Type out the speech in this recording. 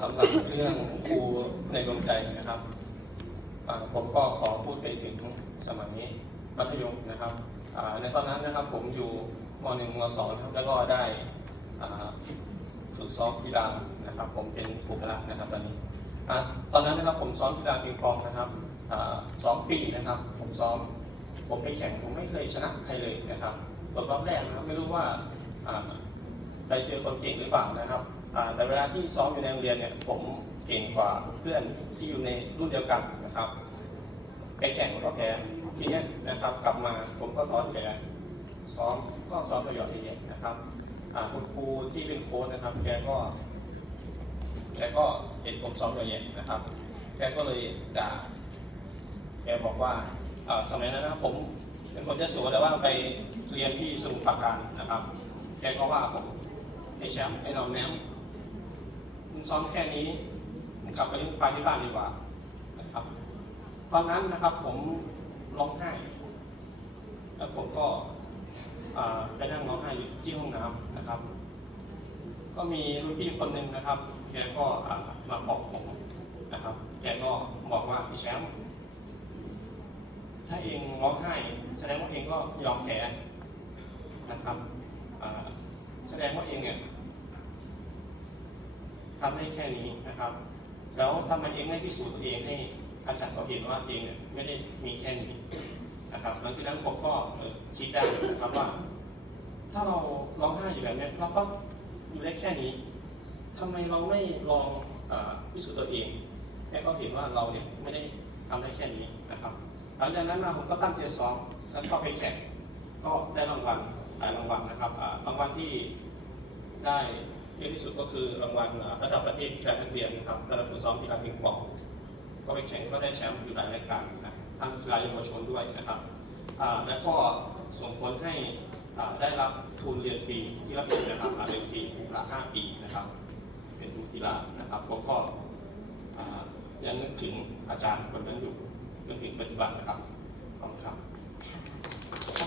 สำหรับเรื่องครูในดวงใจนะครับ ผมก็ขอพูดไปถึงสมัยนี้มัธยมนะครับ ในตอนนั้นนะครับผมอยู่ม .1 ม .2 นะครับแล้วก็ได้ฝึกซ้อมกีฬานะครับ ผมเป็นครูพละนะครับตอนนี้ตอนนั้นนะครับผมซ้อมกีฬาปิงปองนะครับสองปีนะครับ ผมซ้อมผมไปแข่งผมไม่เคยชนะใครเลยนะครับตกรอบแรกนะครับไม่รู้ว่าอ่าไปเจอคนเก่งหรือเปล่านะครับ แต่เวลาที่ซ้อมอยู่ในโรงเรียนเนี่ยผมเก่งกว่าเพื่อนที่อยู่ในรุ่นเดียวกันนะครับไปแข่งก็แพ้ทีนี้นะครับ กลับมาผมก็ท้อแท้ซ้อมก็ซ้อมประโยชน์เองนะครับอ่าคุณครูที่เป็นโค้ชนะครับ แกก็แกก็เห็นผมซ้อมประโยชน์นะครับ แกก็เลยด่าแกบอกว่าสมัยนั้นนะครับผมเป็นคนจะสูแต่ว่าไปเรียนที่สมุทรปราการนะครับ แกก็ว่าผมไอ้แชมป์ไอ้หนอมแนม ซ้อมแค่นี้มึงกลับไปเล่นไฟที่บ้านดีกว่านะครับ ตอนนั้นนะครับผมร้องไห้ แล้วผมก็ไปนั่งร้องไห้อยู่ที่ห้องน้ำนะครับ ก็มีรุ่นพี่คนหนึ่งนะครับ แกก็มาบอกผมนะครับ แกก็บอกว่าพี่แชมป์ถ้าเองร้องไห้ แสดงว่าเองก็ยอมแพ้นะครับแสดงว่าเองเนี่ย ทำได้แค่นี้นะครับ แล้วทำไมเองไม่พิสูจน์ตัวเองให้อาจารย์เขาเห็นว่าเองเนี่ยไม่ได้มีแค่นี้นะครับหลังจากนั้นผมก็คิดได้นะครับว่า ถ้าเราร้องไห้อยู่แบบนี้เราก็อยู่ได้แค่นี้ทำไมเราไม่ลองอพิสูจน์ตัวเองให้เขาเห็นว่าเราเนี่ยไม่ได้ทำได้แค่นี้นะครับหลังจากนั้นมาผมก็ตั้งใจซ้อมแล้วก็ไปแข่งก็ได้รางวัลหลายรางวัลนะครับรางวัลที่ได้ เยอะที่สุดก็คือรางวัลระดับประเทศกีฬานักเรียนนะครับระดับผู้ซ้อมกีฬาปิงปองก็ไปแข่งก็ได้แชมป์อยู่หลายรายการนะทั้งกีฬาเยาวชนด้วยนะครับแล้วก็ส่งผลให้ได้รับทุนเรียนฟรีที่รับเรียนนะครับเรียนฟรีเวลา5ปีนะครับ เป็นทุนกีฬานะครับผมก็ยังนึกถึงอาจารย์คนนั้นอยู่จนถึงปัจจุบันนะครับขอบคุณครับ